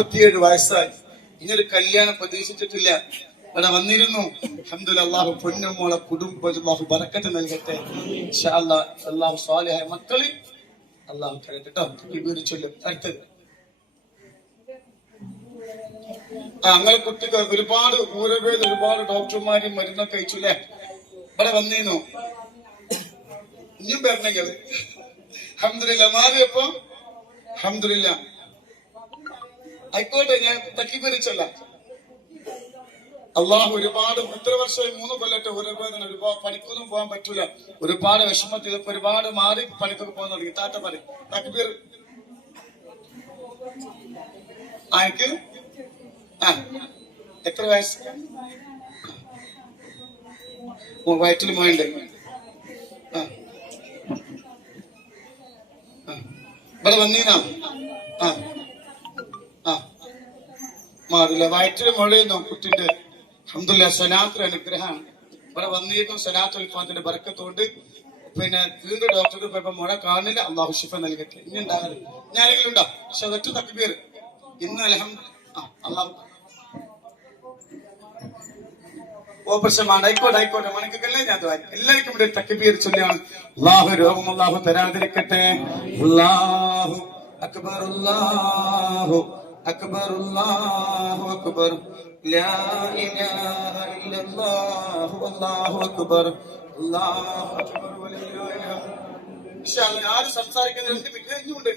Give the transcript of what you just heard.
27 വയസ്സായി. ഇങ്ങനൊരു കല്യാണം പ്രതീക്ഷിച്ചിട്ടില്ല. ഇവിടെ വന്നിരുന്നു. അൽഹംദുലില്ലാഹ്. അല്ലാഹു പൊന്നുമോളെ കുടുംബം അല്ലാഹു ബറക്കത്ത് നൽകട്ടെ. ഇൻഷാ അല്ലാഹ് അല്ലാഹു സ്വാലിഹായ മക്കളെ അല്ലാഹു തരട്ടെ കേട്ടോ. വിവരിച്ചൊല്ലും. അടുത്തത് അങ്ങനെ കുട്ടികൾ ഒരുപാട് ഊരവേദ, ഒരുപാട് ഡോക്ടർമാരും മരുന്നൊക്കെ കഴിച്ചുല്ലേ. ഇവിടെ വന്നിരുന്നു. ഇനിയും വരണെങ്കിൽ അൽഹംദുലില്ലാഹ് മാറിയപ്പോ അൽഹംദുലില്ലാഹ് ആയിക്കോട്ടെ. ഞാൻ തക്കിപ്പരിച്ചല്ല. അള്ളാഹു ഒരുപാട് ഇത്ര വർഷമായി 3 കൊല്ലത്തെ ഊരവേദന, ഒരുപാട് പണിക്കൊന്നും പോകാൻ പറ്റൂല, ഒരുപാട് വിഷമത്തിൽ ഒരുപാട് മാറി പണിക്കൊക്കെ പോകാൻ തുടങ്ങി. താത്ത പറയും തക്ബീർ. ആർക്ക് എത്ര വയസ്സ്? വയറ്റിൽ മോയുണ്ട്. ഇവിടെ വന്നീനാ മാറില്ല. വയറ്റില് മുഴയുന്നു കുട്ടിന്റെ. അൽഹംദുലില്ലാഹ് സലാത്തുൽ അനുഗ്രഹമാണ്. ഇവിടെ വന്നിരുന്നു. സലാത്തുൽ ഫാത്തിഹയുടെ ബറക്കത്തുകൊണ്ട് പിന്നെ വീണ്ടും ഡോക്ടർക്ക് പോയപ്പോ മുഴ കാണില്ല. അള്ളാഹു ശിഫ നൽകട്ടെ. ഇനി ഉണ്ടാകരുത്. ഞാൻ ആരെങ്കിലും ഉണ്ടോ? പക്ഷെ ഒറ്റ തക്ബീർ ഇന്ന് അൽഹംദുലില്ലാഹ്. അള്ളാഹു ഓപ്പറേഷനാണ്. ആയിക്കോട്ടെ മണിക്കല്ലേ ഞാൻ എല്ലാവർക്കും ഇവിടെ തക്ബീർ ചൊല്ലിയാണ്. അള്ളാഹു രോഗം അള്ളാഹു തരാതിരിക്കട്ടെ. അല്ലാഹു അക്ബർ അല്ലാഹു അക്ബർ അല്ലാഹു അക്ബർ ലാ ഇലാഹ ഇല്ലല്ലാഹു അല്ലാഹു അക്ബർ അല്ലാഹു അക്ബർ വലില്ലാഹിൽ ഹംദ്. ഇൻഷാ അല്ലാഹ് ആര് സംസാരിക്കുന്ന 2 മിനിറ്റ് ഇനിയുണ്ട്.